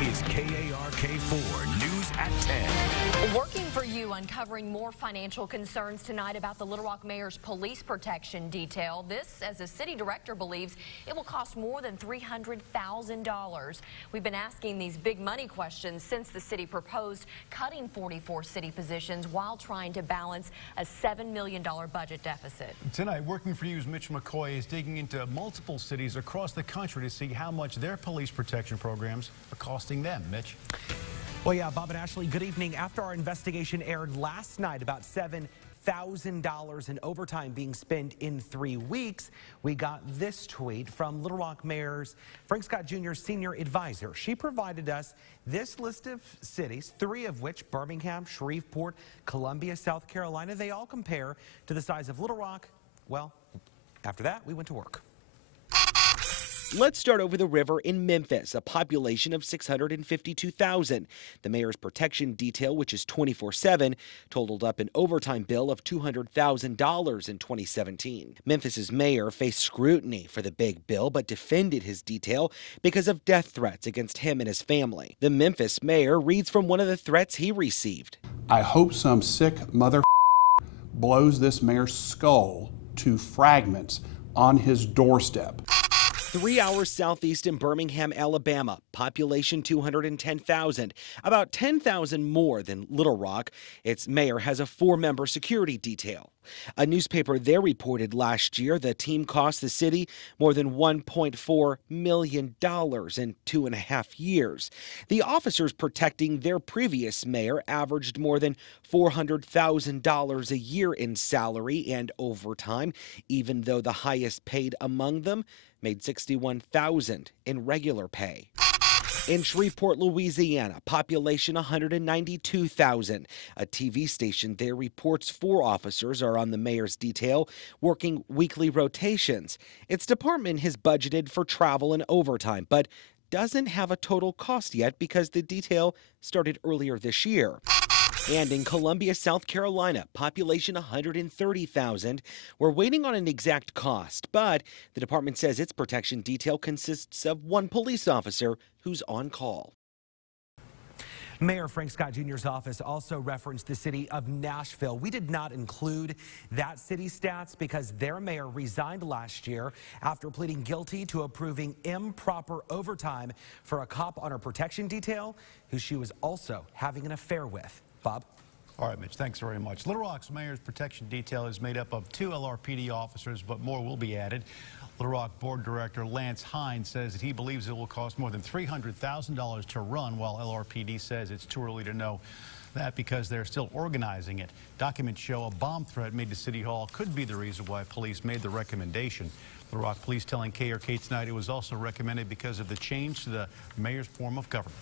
is KARK4 News at 10. Working for you, uncovering more financial concerns tonight about the Little Rock Mayor's police protection detail. This, as the city director believes, it will cost more than $300,000. We've been asking these big money questions since the city proposed cutting 44 city positions while trying to balance a $7 million budget deficit. Tonight, Working for You's Mitch McCoy is digging into multiple cities across the country to see how much their police protection programs are costing them. Mitch? Well, yeah, Bob and Ashley, good evening. After our investigation aired last night about $7,000 in overtime being spent in 3 weeks, we got this tweet from Little Rock Mayor's Frank Scott Jr. senior advisor. She provided us this list of cities, 3 of which, Birmingham, Shreveport, Columbia, South Carolina, they all compare to the size of Little Rock. Well, after that, we went to work. Let's start over the river in Memphis, a population of 652,000. The mayor's protection detail, which is 24/7, totaled up an overtime bill of $200,000 in 2017. Memphis's mayor faced scrutiny for the big bill, but defended his detail because of death threats against him and his family. The Memphis mayor reads from one of the threats he received. I hope some sick mother blows this mayor's skull to fragments on his doorstep. 3 hours southeast in Birmingham, Alabama, population 210,000, about 10,000 more than Little Rock. Its mayor has a 4-member security detail. A newspaper there reported last year the team cost the city more than $1.4 million in 2.5 years. The officers protecting their previous mayor averaged more than $400,000 a year in salary and overtime, even though the highest paid among them made $61,000 in regular pay. In Shreveport, Louisiana, population 192,000. A TV station there reports 4 officers are on the mayor's detail, working weekly rotations. Its department has budgeted for travel and overtime, but doesn't have a total cost yet because the detail started earlier this year. And in Columbia, South Carolina, population 130,000. We're waiting on an exact cost, but the department says its protection detail consists of 1 police officer who's on call. Mayor Frank Scott Jr.'s office also referenced the city of Nashville. We did not include that city's stats because their mayor resigned last year after pleading guilty to approving improper overtime for a cop on her protection detail who she was also having an affair with. Bob? All right, Mitch, thanks very much. Little Rock's mayor's protection detail is made up of 2 LRPD officers, but more will be added. Little Rock Board Director Lance Hines says that he believes it will cost more than $300,000 to run, while LRPD says it's too early to know that because they're still organizing it. Documents show a bomb threat made to City Hall could be the reason why police made the recommendation. Little Rock Police telling KRK tonight it was also recommended because of the change to the mayor's form of government.